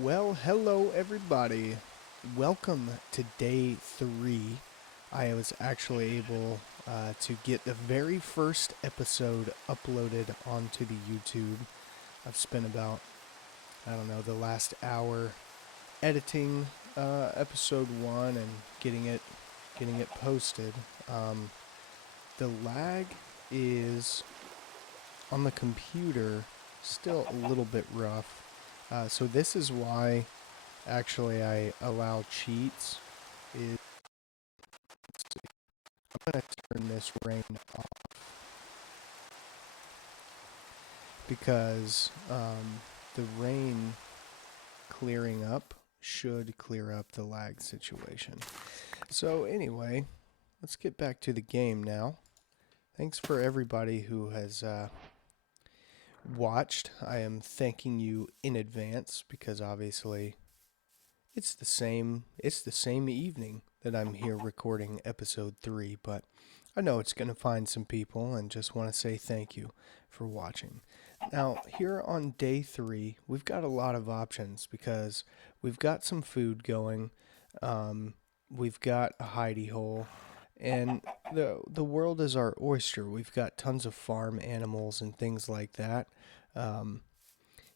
Well, hello everybody. Welcome to day 3. I was actually able to get the very first episode uploaded onto the YouTube. I've spent about, I don't know, the last hour editing episode 1 and getting it posted. The lag is on the computer still a little bit rough. So this is why actually I allow cheats. Is I'm gonna turn this rain off because the rain clearing up should clear up the lag situation. So anyway, let's get back to the game now. Thanks for everybody who has watched. I am thanking you in advance because obviously it's the same evening that I'm here recording episode 3, but I know it's going to find some people and just want to say thank you for watching. Now, here on day 3, we've got a lot of options because we've got some food going, we've got a hidey hole, and the world is our oyster. We've got tons of farm animals and things like that. Um,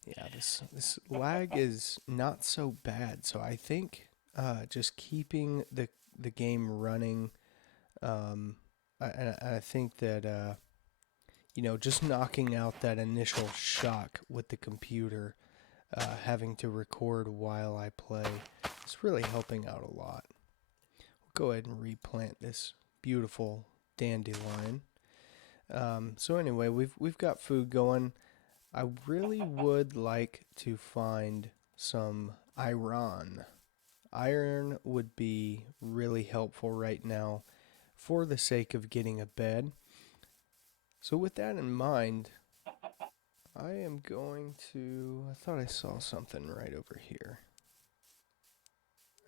yeah, this lag is not so bad. So I think just keeping the game running, I think that just knocking out that initial shock with the computer, having to record while I play, is really helping out a lot. We'll go ahead and replant this beautiful dandelion. So anyway, we've got food going. I really would like to find some iron. Iron would be really helpful right now for the sake of getting a bed. So with that in mind, I am going to... I thought I saw something right over here.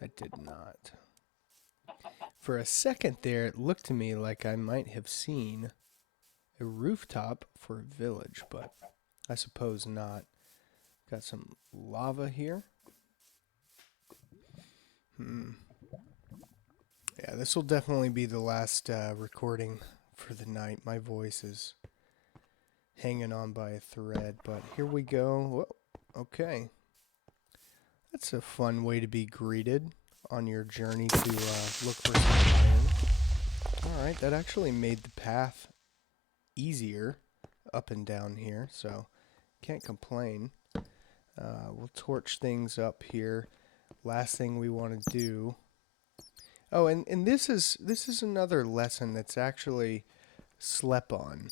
I did not. For a second there, it looked to me like I might have seen a rooftop for a village, but I suppose not. Got some lava here. Yeah, this will definitely be the last recording for the night. My voice is hanging on by a thread, but here we go. Whoa, okay. That's a fun way to be greeted on your journey to look for some iron. Alright, that actually made the path easier up and down here, so can't complain. We'll torch things up here. Last thing we want to do... Oh, and this is another lesson that's actually slept on.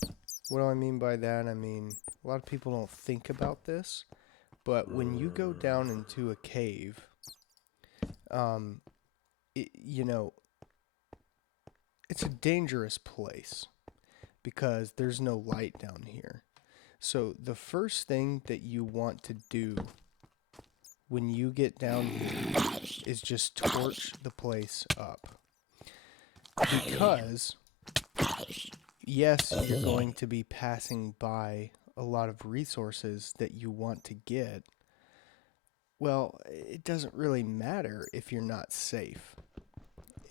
What do I mean by that? I mean, a lot of people don't think about this, but when you go down into a cave, um, you know, it's a dangerous place because there's no light down here. So the first thing that you want to do when you get down here is just torch the place up. Because, yes, you're going to be passing by a lot of resources that you want to get. Well, it doesn't really matter if you're not safe.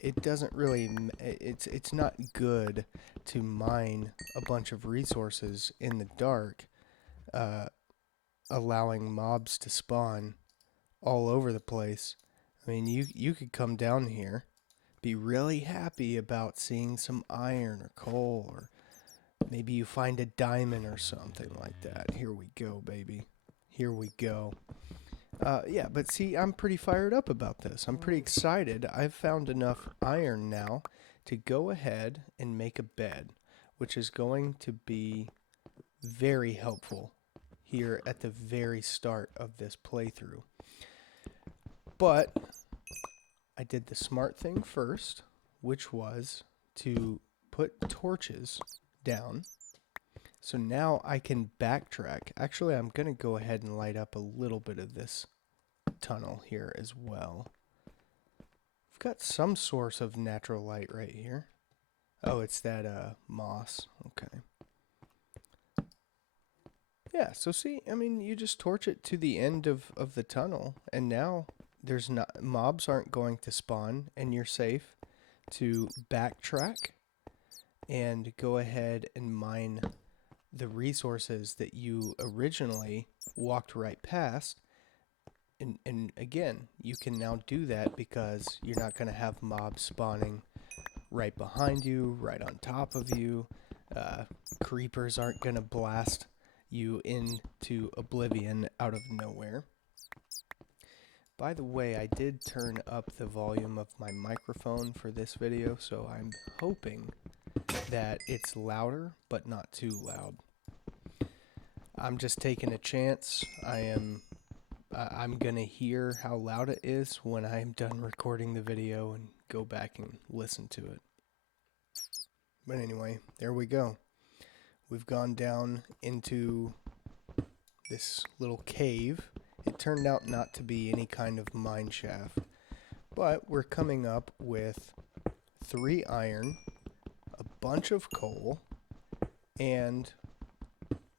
It doesn't really, it's not good to mine a bunch of resources in the dark, allowing mobs to spawn all over the place. I mean, you could come down here, be really happy about seeing some iron or coal, or maybe you find a diamond or something like that. Here we go, baby. Here we go. Yeah, but see, I'm pretty fired up about this. I'm pretty excited. I've found enough iron now to go ahead and make a bed, which is going to be very helpful here at the very start of this playthrough. But I did the smart thing first, which was to put torches down. So now I can backtrack. Actually, I'm going to go ahead and light up a little bit of this tunnel here as well. We've got some source of natural light right here. Oh, it's that moss. Okay. Yeah, so see, I mean, you just torch it to the end of the tunnel, and now there's not mobs aren't going to spawn, and you're safe to backtrack and go ahead and mine the resources that you originally walked right past. And again, you can now do that because you're not going to have mobs spawning right behind you, right on top of you. Uh, Creepers aren't going to blast you into oblivion out of nowhere. By the way, I did turn up the volume of my microphone for this video, so I'm hoping that it's louder, but not too loud. I'm just taking a chance. I'm gonna hear how loud it is when I'm done recording the video and go back and listen to it. But anyway, there we go. We've gone down into this little cave. It turned out not to be any kind of mine shaft, but we're coming up with 3 iron, a bunch of coal, and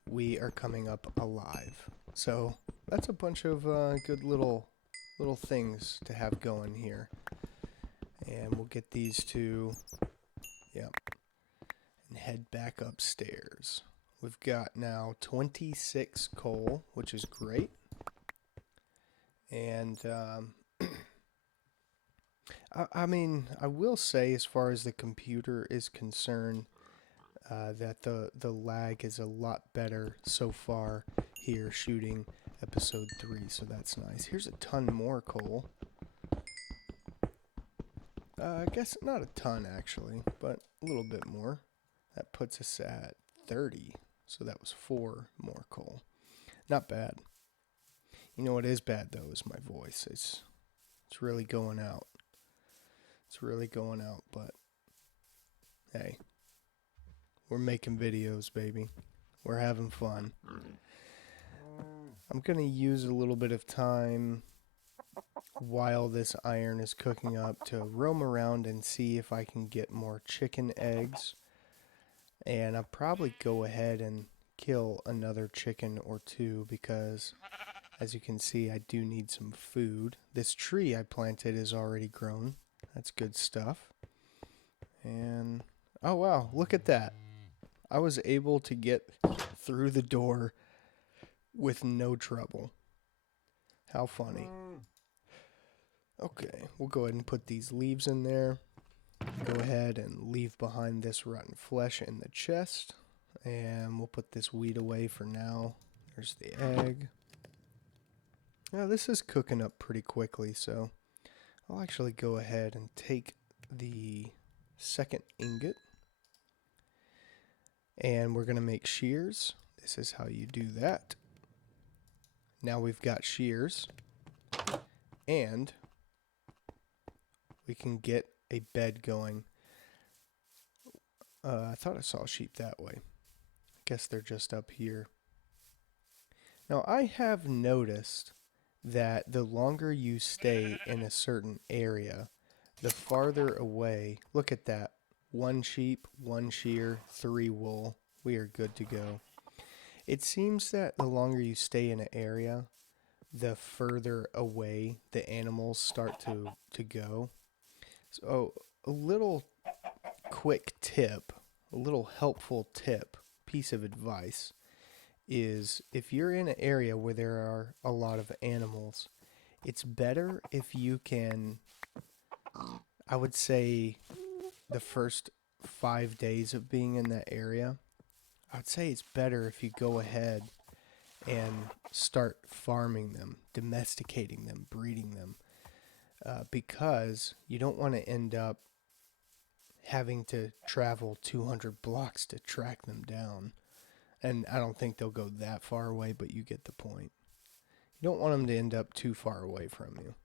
we are coming up alive. So that's a bunch of good little things to have going here. And we'll get these two, yep, and head back upstairs. We've got now 26 coal, which is great. And I mean, I will say, as far as the computer is concerned, that the lag is a lot better so far here shooting episode 3, so that's nice. Here's a ton more coal. I guess not a ton actually, but a little bit more. That puts us at 30, so that was 4 more coal. Not bad. You know what is bad though is my voice. It's really going out. It's really going out, but hey, we're making videos, baby. We're having fun. I'm going to use a little bit of time while this iron is cooking up to roam around and see if I can get more chicken eggs. And I'll probably go ahead and kill another chicken or 2 because, as you can see, I do need some food. This tree I planted is already grown. That's good stuff. And, oh wow, look at that. I was able to get through the door with no trouble. How funny. Okay, we'll go ahead and put these leaves in there. Go ahead and leave behind this rotten flesh in the chest. And we'll put this wheat away for now. There's the egg. Now this is cooking up pretty quickly, so I'll actually go ahead and take the second ingot. And we're going to make shears. This is how you do that. Now we've got shears. And we can get a bed going. I thought I saw sheep that way. I guess they're just up here. Now I have noticed that the longer you stay in a certain area, the farther away. Look at that. 1 sheep, 1 shear, 3 wool. We are good to go. It seems that the longer you stay in an area, the further away the animals start to go. So a little quick tip, a little helpful tip, piece of advice is if you're in an area where there are a lot of animals, it's better if you can, I would say the first 5 days of being in that area, I would say it's better if you go ahead and start farming them, domesticating them, breeding them, because you don't want to end up having to travel 200 blocks to track them down. And I don't think they'll go that far away, but you get the point. You don't want them to end up too far away from you.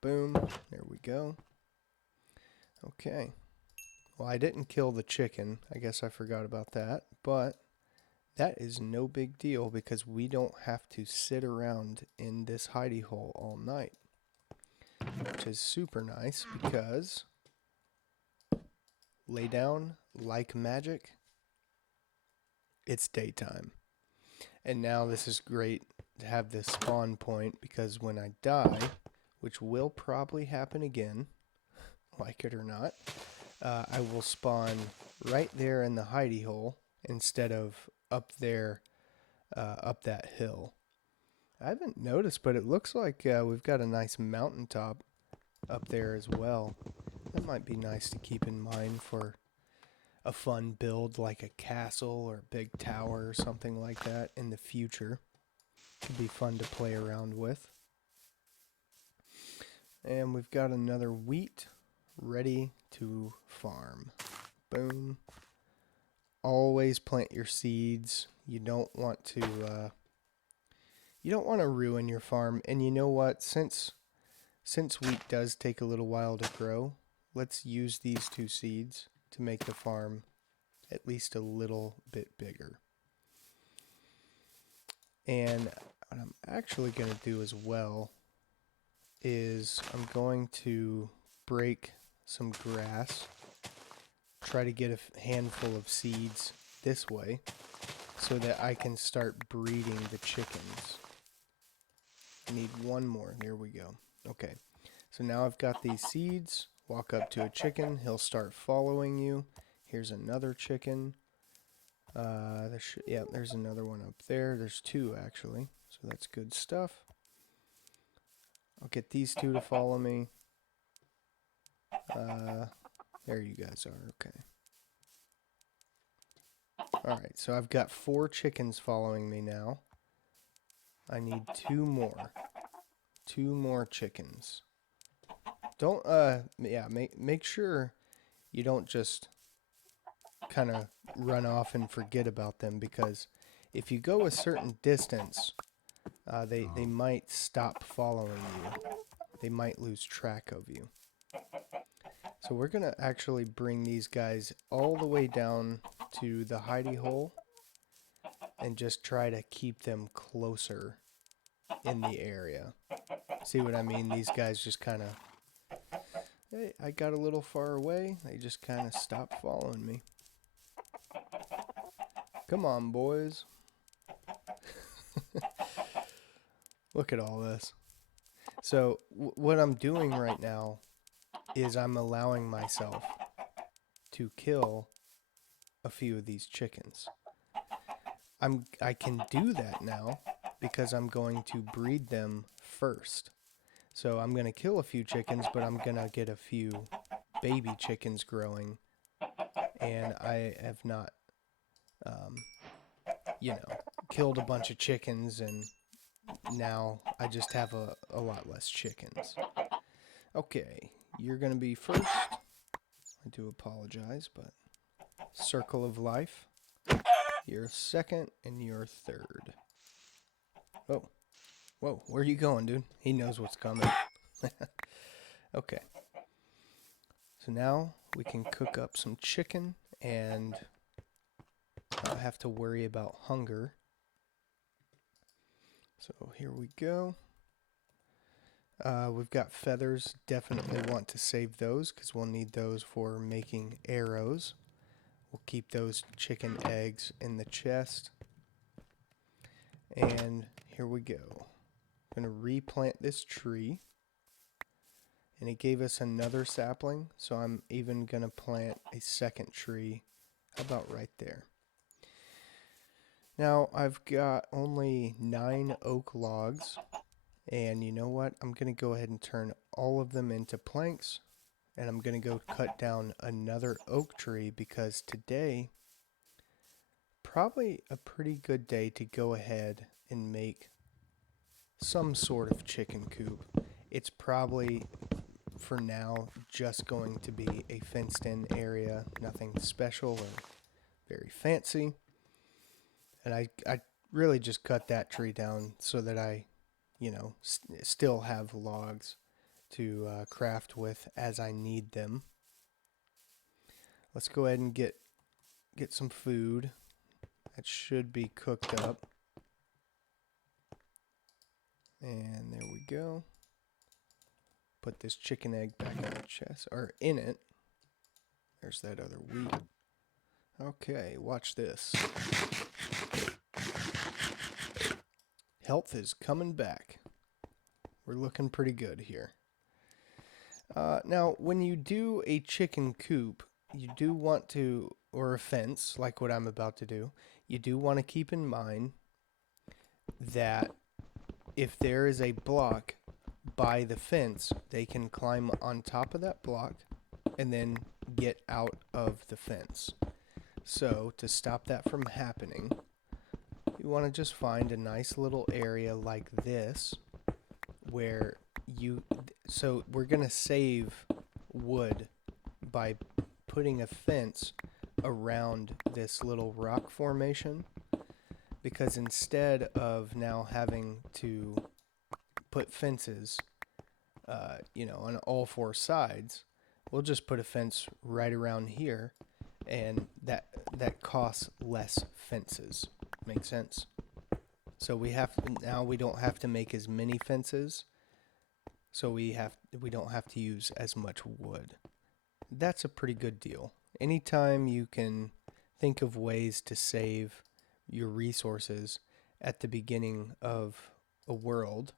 Boom. There we go. Okay. Well, I didn't kill the chicken. I guess I forgot about that. But that is no big deal because we don't have to sit around in this hidey hole all night. Which is super nice because lay down like magic it's daytime. And now this is great to have this spawn point, because when I die, which will probably happen again, like it or not, I will spawn right there in the hidey hole instead of up there, up that hill. I haven't noticed, but it looks like we've got a nice mountaintop up there as well. That might be nice to keep in mind for a fun build like a castle or a big tower or something like that in the future. Could be fun to play around with. And we've got another wheat ready to farm. Boom. Always plant your seeds. You don't want to ruin your farm. And you know what? Since wheat does take a little while to grow, let's use these 2 seeds to make the farm at least a little bit bigger. And what I'm actually going to do as well is I'm going to break some grass, try to get a handful of seeds this way so that I can start breeding the chickens. I need one more. There we go. Okay, so now I've got these seeds. Walk up to a chicken, he'll start following you. Here's another chicken. There's another one up there. There's 2 actually, so that's good stuff. I'll get these 2 to follow me. There you guys are. Okay. Alright, so I've got 4 chickens following me now. I need 2 more. 2 more chickens. Don't, make sure you don't just kind of run off and forget about them, because if you go a certain distance, they might stop following you. They might lose track of you. So we're going to actually bring these guys all the way down to the hidey hole and just try to keep them closer in the area. See what I mean? These guys just kind of, hey, I got a little far away. They just kind of stopped following me. Come on, boys. Look at all this. So what I'm doing right now is I'm allowing myself to kill a few of these chickens. I can do that now because I'm going to breed them first. So I'm going to kill a few chickens, but I'm going to get a few baby chickens growing. And I have not, killed a bunch of chickens, and now I just have a lot less chickens. Okay, you're going to be first. I do apologize, but circle of life. You're second, and you're third. Oh. Whoa, where are you going, dude? He knows what's coming. Okay. So now we can cook up some chicken and not have to worry about hunger. So here we go. We've got feathers. Definitely want to save those because we'll need those for making arrows. We'll keep those chicken eggs in the chest. And here we go. I'm going to replant this tree. And it gave us another sapling, so I'm even going to plant a second tree about right there. Now I've got only 9 oak logs, and you know what? I'm going to go ahead and turn all of them into planks, and I'm going to go cut down another oak tree because today, probably a pretty good day to go ahead and make some sort of chicken coop. It's probably, for now, just going to be a fenced-in area, nothing special or very fancy. And I really just cut that tree down so that I, still have logs to craft with as I need them. Let's go ahead and get some food. That should be cooked up. And there we go. Put this chicken egg back in the chest, or in it. There's that other wheat. Okay, watch this. Health is coming back. We're looking pretty good here. Now, when you do a chicken coop, you do want to, or a fence, like what I'm about to do, you do want to keep in mind that if there is a block by the fence, they can climb on top of that block and then get out of the fence. So, to stop that from happening, you want to just find a nice little area like this where so we're going to save wood by putting a fence around this little rock formation, because instead of now having to put fences on all four sides, we'll just put a fence right around here, and that costs less fences. Make sense? So we don't have to make as many fences, so we don't have to use as much wood. That's a pretty good deal. Anytime you can think of ways to save your resources at the beginning of a world,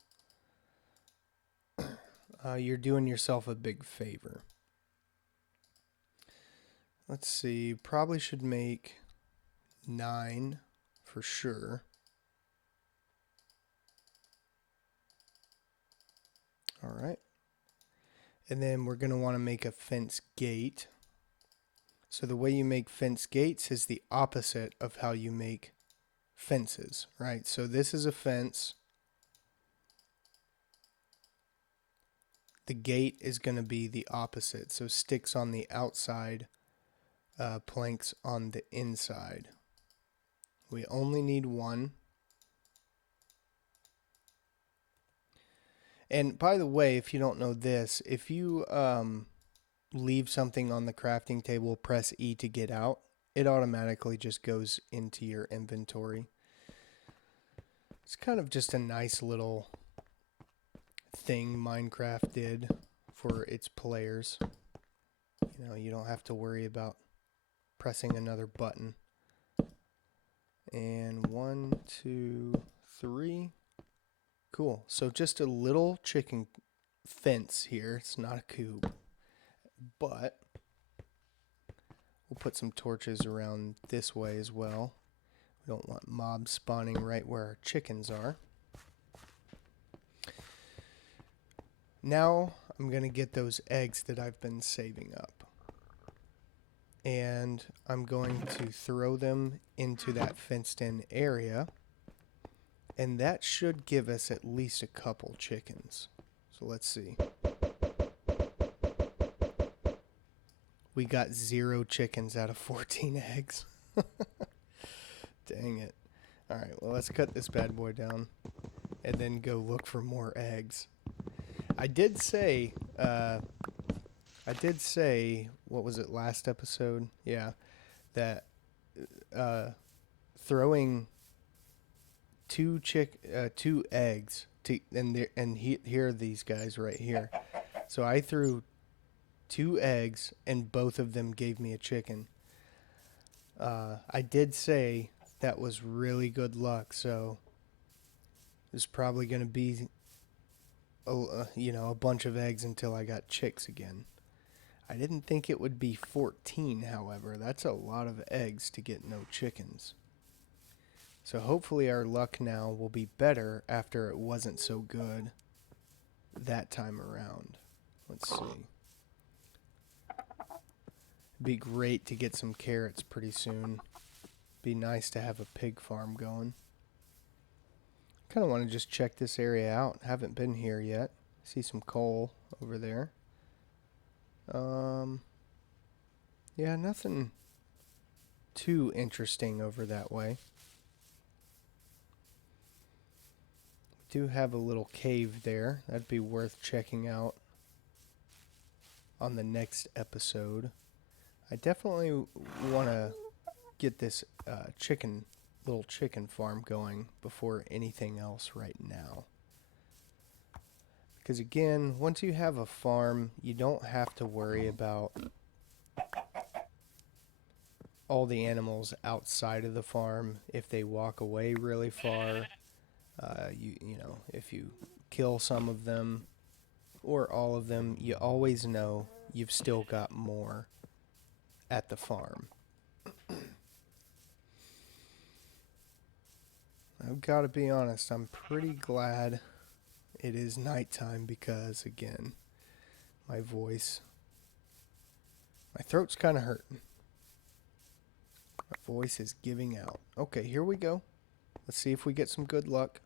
you're doing yourself a big favor. Let's see, probably should make 9 for sure. All right. And then we're going to want to make a fence gate. So the way you make fence gates is the opposite of how you make fences, right? So this is a fence. The gate is going to be the opposite. So sticks on the outside, planks on the inside. We only need one. And by the way, if you don't know this, if you leave something on the crafting table, press E to get out, it automatically just goes into your inventory. It's kind of just a nice little thing Minecraft did for its players. You don't have to worry about pressing another button. And 1, 2, 3. Cool. So just a little chicken fence here. It's not a coop. But we'll put some torches around this way as well. We don't want mobs spawning right where our chickens are. Now I'm going to get those eggs that I've been saving up. And I'm going to throw them into that fenced in area. And that should give us at least a couple chickens. So let's see. We got 0 chickens out of 14 eggs. Dang it. Alright, well, let's cut this bad boy down and then go look for more eggs. I did say, what was it, last episode? Yeah, that throwing two eggs here are these guys right here. So I threw 2 eggs and both of them gave me a chicken. I did say that was really good luck, so there's probably going to be a bunch of eggs until I got chicks again. I didn't think it would be 14, however. That's a lot of eggs to get no chickens. So hopefully our luck now will be better after it wasn't so good that time around. Let's see. It'd be great to get some carrots pretty soon. Be nice to have a pig farm going. Kind of want to just check this area out. Haven't been here yet. See some coal over there. Yeah, nothing too interesting over that way. We do have a little cave there. That'd be worth checking out on the next episode. I definitely want to get this little chicken farm going before anything else right now. Because again, once you have a farm, you don't have to worry about all the animals outside of the farm if they walk away really far. You know, if you kill some of them or all of them, you always know you've still got more at the farm. I've got to be honest, I'm pretty glad it is nighttime because, again, my throat's kind of hurting. My voice is giving out. Okay, here we go. Let's see if we get some good luck.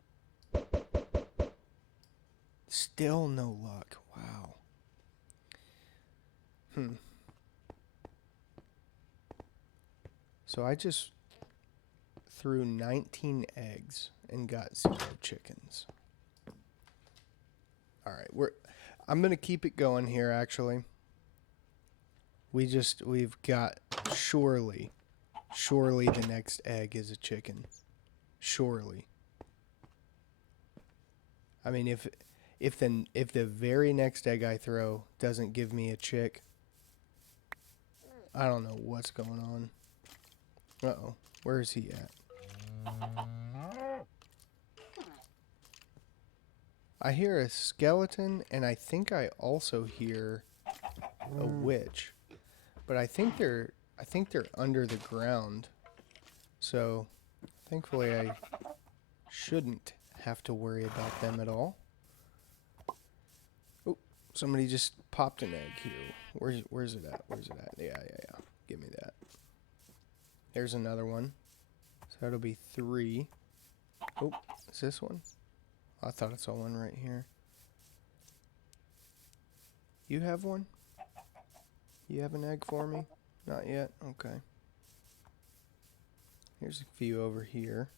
Still no luck. Wow. So I just threw 19 eggs and got 0 chickens. All right, I'm going to keep it going here actually. We've got surely the next egg is a chicken. Surely. I mean, if the very next egg I throw doesn't give me a chick, I don't know what's going on. Uh-oh. Where is he at? I hear a skeleton, and I think I also hear a witch. But I think they're under the ground. So, thankfully I shouldn't have to worry about them at all. Oh, somebody just popped an egg here. Where's it at? Where's it at? Yeah. Give me that. There's another one. So that'll be 3. Oh, is this one? I thought I saw one right here. You have one? You have an egg for me? Not yet? Okay. Here's a few over here.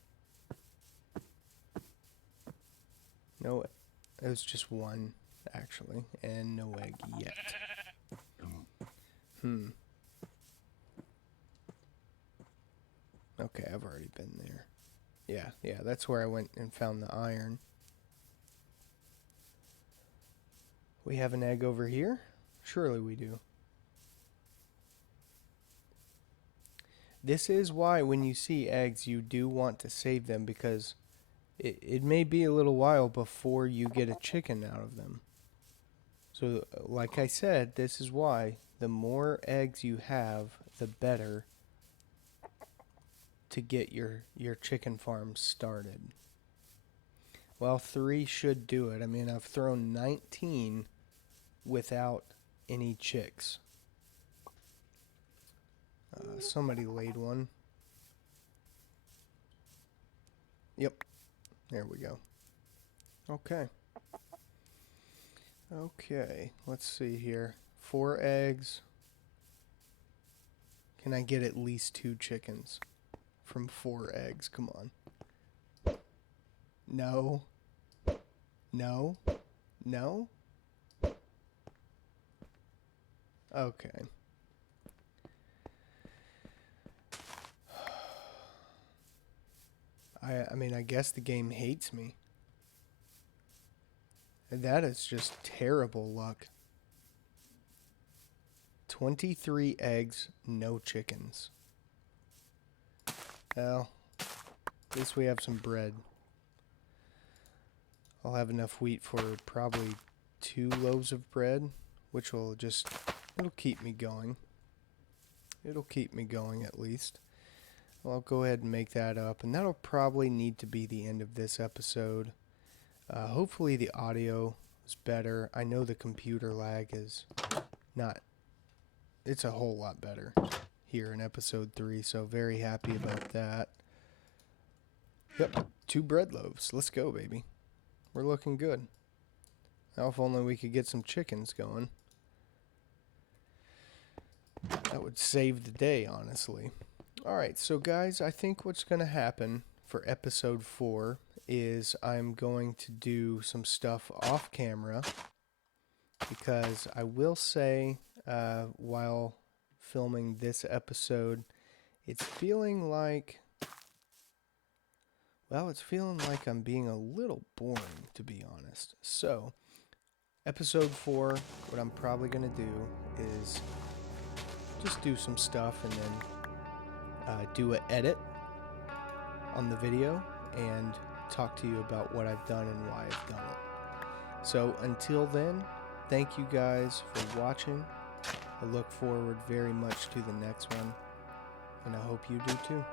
No, it was just one, actually, and no egg yet. Okay, I've already been there. Yeah, that's where I went and found the iron. We have an egg over here? Surely we do. This is why when you see eggs, you do want to save them because it may be a little while before you get a chicken out of them. So, like I said, this is why the more eggs you have, the better to get your chicken farm started. Well, 3 should do it. I mean, I've thrown 19 without any chicks. Somebody laid one. Yep. There we go. Okay. Okay, let's see here. 4 eggs. Can I get at least 2 chickens from 4 eggs? Come on. No. No. No. Okay. I mean, I guess the game hates me. That is just terrible luck. 23 eggs, no chickens. Well, at least we have some bread. I'll have enough wheat for probably 2 loaves of bread, which will just, it'll keep me going. It'll keep me going at least. Well, I'll go ahead and make that up, and that'll probably need to be the end of this episode. Hopefully the audio is better. I know the computer lag is not, it's a whole lot better here in episode 3, so very happy about that. Yep, 2 bread loaves. Let's go, baby. We're looking good. Now if only we could get some chickens going. That would save the day, honestly. Alright, so guys, I think what's going to happen for episode 4 is I'm going to do some stuff off camera, because I will say while filming this episode, it's feeling like I'm being a little boring, to be honest. So, episode 4, what I'm probably going to do is just do some stuff and then do an edit on the video and talk to you about what I've done and why I've done it. So until then, thank you guys for watching. I look forward very much to the next one, and I hope you do too.